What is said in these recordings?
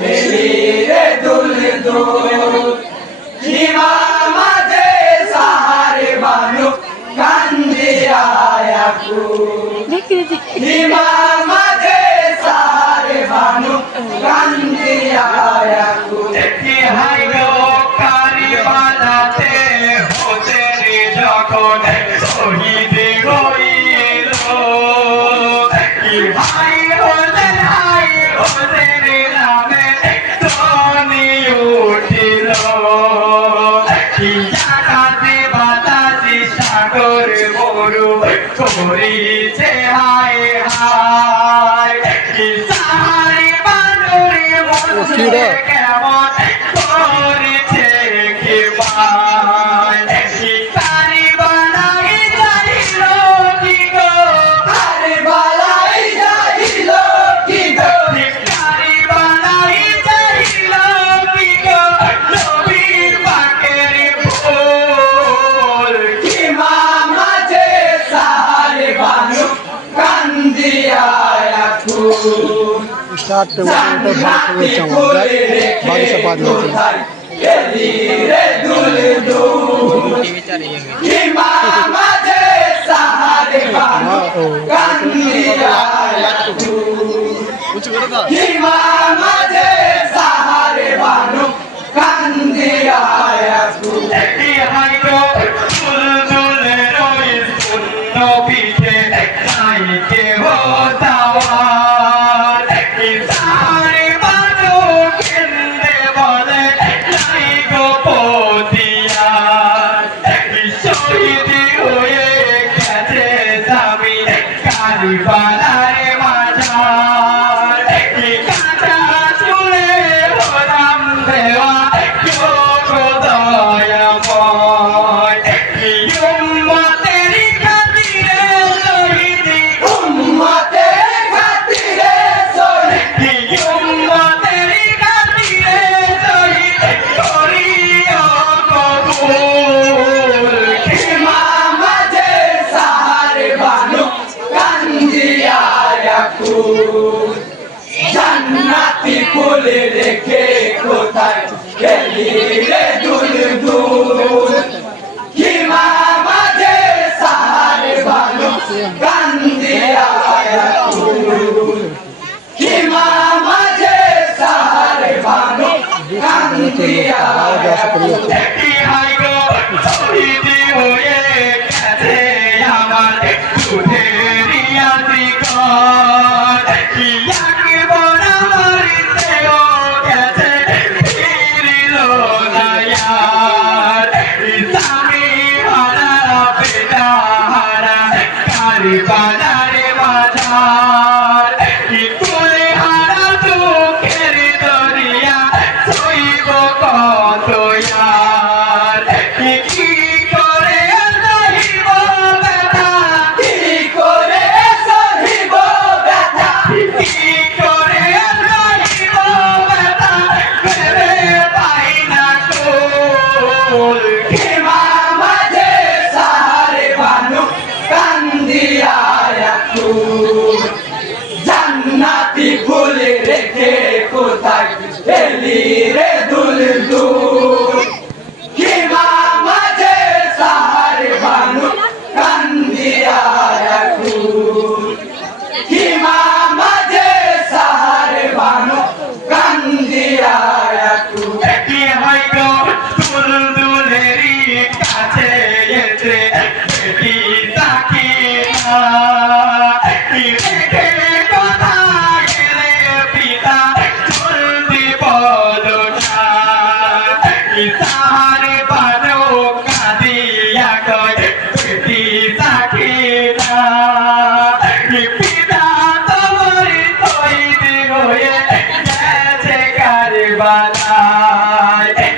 মিলিয়ে দুল দুল, ইমামাতে সাহারে বানু কান্দিয়া ইয়াকু ইমামাতে সাহারে বানু কান্দিয়া ইয়াকু দেখি হাই গো কারি বানাতে হোতে রে যখন শহীদ হই। সাগর মরু করিছে হায় হায়। কি সাহারে বানরে মন কেমন চারটে উঠে ভালো করে চাওয়া যায় বাগিচা বাদ হয়েছে কান্দিয়া Adi Fadai. আমার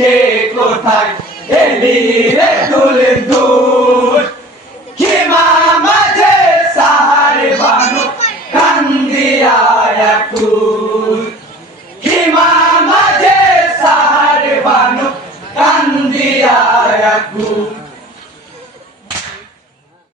রেখে কোথায়? এলি রে দুলের দূর কিমা মাঝে সাহারে বানু কান্দিয়া তুর